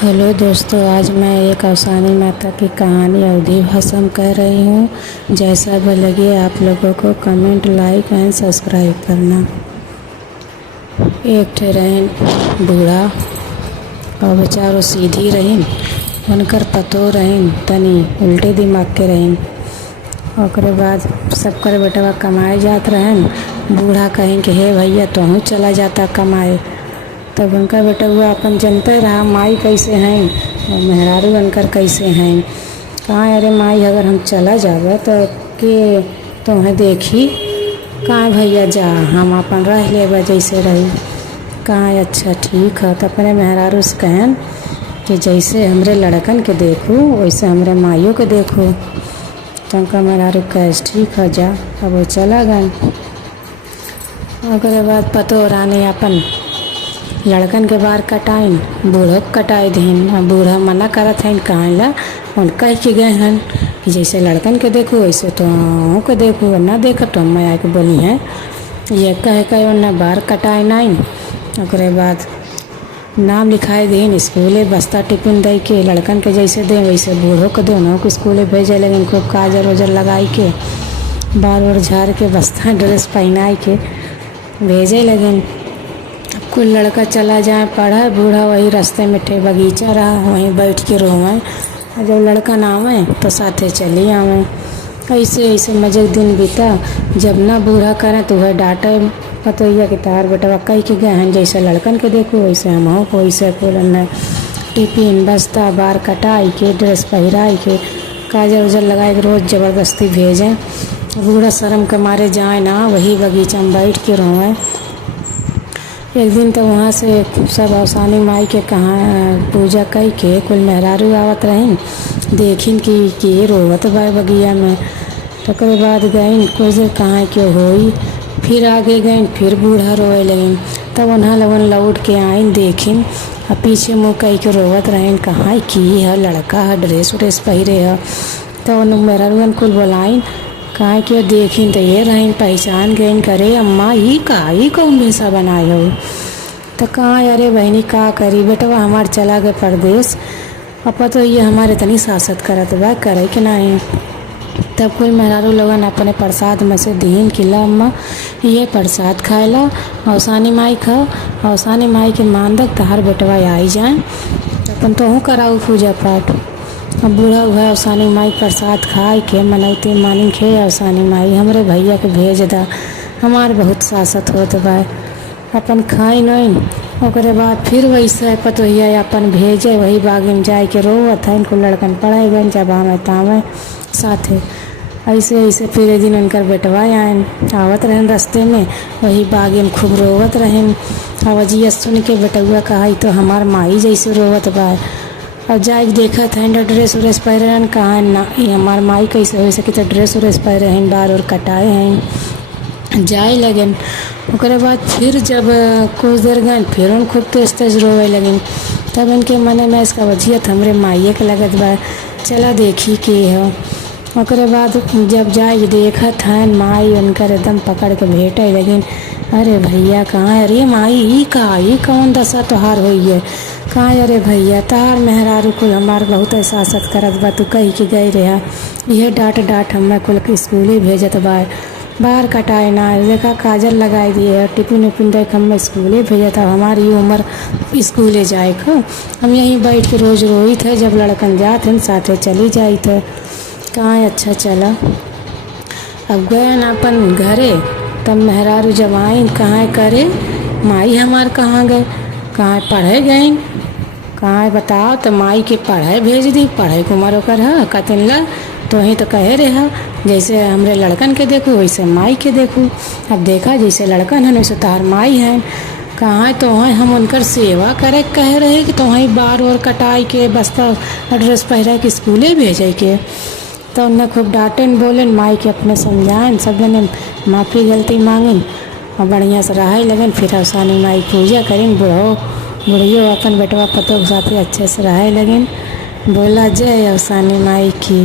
Hello दोस्तों, आज मैं एक अवसानी माता की कहानी अवधी भाषा में कह रही हूँ। जैसा भी लगे आप लोगों को कमेंट, लाइक एंड सब्सक्राइब करना। एक ठे रहन बूढ़ा और बेचारो सीधी रहीन, उनकर पतो रहीन तनी उल्टे दिमाग के रहीन। ओकरे बाद सबकर बेटवा कमाए जात रहन। बूढ़ा कहें कि हे भैया तुहू चला जाता कमाए। तब उनका बेटा हुआ अपन जनते रहा माई कैसे हैं और मेहरारू बनकर कैसे हैं। कहाँ अरे माई अगर हम चला जाबे तो के तुम्हें देखी। कहाँ भैया जा हम अपन रह लेबे जैसे रही। कहाँ अच्छा ठीक है। तो अपने मेहरारू से कहन कि जैसे हमरे लड़कन के देखूँ वैसे हमरे माइयों के देखूँ। तो उनका मेहरारू कैस ठीक है जा। अब वो चला गए। ओकरे बाद पतो रानी अपन लड़कन के बार कटाइन, बूढ़ो के कटाई दीन। बूढ़ा मना करत हैं कहाँ ला उन कह के गए हैं कि जैसे लड़कन के देखो वैसे तो के देखो, ना देखो तो मैं आके बोली हैं ये कह उन्हें बार कटाए नहीं। ओकरे बाद नाम लिखाए दीन स्कूले, बस्ता टिफिन दे के लड़कन के जैसे दें वैसे बूढ़ों के दोनों को स्कूले भेजे। लेकिन खूब काजर वजर लगाई के बार वार झाड़ के बस्ता ड्रेस पहनाई के भेजे। लेकिन कोई लड़का चला जाए पढ़ा, बूढ़ा वही रास्ते में ठे बगीचा रहा वहीं बैठ के रोवें। और जब लड़का ना आवे तो साथे चली आवें। ऐसे ऐसे मजे दिन बीता। जब ना बूढ़ा करें तो वह डांटे पतोहिया कि तार बेटवा कह के गए हैं जैसे लड़कन के देखो वैसे हम हो वैसे कोलन टिफिन बस्ता बार कटाई के ड्रेस पहराई के काजल उजल लगाए के रोज़ ज़बरदस्ती भेजें। बूढ़ा शर्म के मारे जाए ना वही बगीचा में बैठ के रोवें। एक दिन तो वहाँ से सब अवसानी माई के कहाँ पूजा कई के कुल मेहरारू आवत रहीन, देखिन कि रोवत बा बगिया में। तो ओकरे बाद गईन कुछ देर कहाँ के होई, फिर आगे गईन फिर बूढ़ा रोए लगीन। तब उन्हा लगन लौट के आइन देखिन और पीछे मुँह कई के रोवत रहीन कहाँ की है लड़का है ड्रेस व्रेस पहिरे है। तो उन मेहरारूअन कुल बोलाइन कहाँ के देखिन तो ये रहीन पहचान गईन करे अम्मा ही कौन भैंसा बनाए हो। तो कहाँ अरे बहनी का करी बेटवा हमार चला गए परदेश। अपा तो ये हमारे तनी सासत करत बा करे कि नहीं। तब कोई मेहरारू लोगन अपने प्रसाद में से दीन किला अम्मा ये प्रसाद खाएला अवसानी माई खा, अवसानी माई के मानदक तहार बेटवा आई जाए अपन तो हूँ कराऊ पूजा पाठ। अब बूढ़ा हुआ अवसानी माई प्रसाद खाए के मनौती मानी खे अवसानी माई हमरे भैया के भेज दा हमार बहुत सासत होत बा। अपन खाई नहीं। ओकरे बाद फिर वैसे पतोहिया अपन भेजे वही बागी में जाए के रोवत है इनको लड़कन पढ़ाई गए जब आवे तावे साथे। ऐसे ऐसे फिर एक दिन उनकर बेटवा आए आवत रहन रास्ते में वही बागी में खूब रोवत रहन। आवाजिया सुन के बेटुआ कहा तो हमार माई जैसे रोवत बा। और जाए देखा था ड्रेस व्रेस पहन कहाँ ना ये हमार माई कैसे हो सके तो ड्रेस व्रेस पहरे हैं बार और कटाए हैं जाए लगन। ओकरे बाद फिर जब कुछ देर गए फिर उन खूब तेज तेज रोवे लगन। तब इनके मने में इसका वजियत हमरे माइये के लगत बा चला देखी के हो। ओकरे बाद जब जाए देखा था माई उनकर एकदम पकड़ के भेटे लगिन अरे भैया कहाँ अरे माई ई कौन दशा तोहार हुई है। कहाँ अरे भैया तार मेहरारू कुल हमार बहुत एहसासत करत बा तू कही के गई रहा यह डांट हमें कुल के स्कूल ही भेजत बा बाहर कटाए ना देखा काजल लगाई दिए टिफिन उपिन देख हमें स्कूले भेजत अब हमारी उम्र स्कूले जाए का हम यहीं बैठ के रोज रोई थे जब लड़कन जात हैं साथे चली जाई थे। कहाँ अच्छा चला। अब गए ना अपन घरे तब मेहरारू जब आइन कहाँ करे माई हमार कहाँ गए कहाँ पढ़े गए कहाँ बताओ। तो माई के पढ़े भेज दी पढ़े को उम्र ओकर है कतिन ला तो ही तो कहे रहा जैसे हमरे लड़कन के देखूँ वैसे माई के देखूँ। अब देखा जैसे लड़कन है वैसे तार माई हैं। कहाँ तो वहाँ हम उनकर सेवा करे कहे रहे कि तो वहीं बार और कटाई के बस्ता ड्रेस पहरा के स्कूले भेजे के। तो उन्हें खूब डांटेन बोलेन माई के अपने समझाएं सब जने माफ़ी गलती मांगिन और बढ़िया से रहे लगन। फिर अवसानी माई पूजा करें बुढ़ियो अपन बेटवा पतों के साथ अच्छे से रहे लगन। बोला जय अवसानी माई की।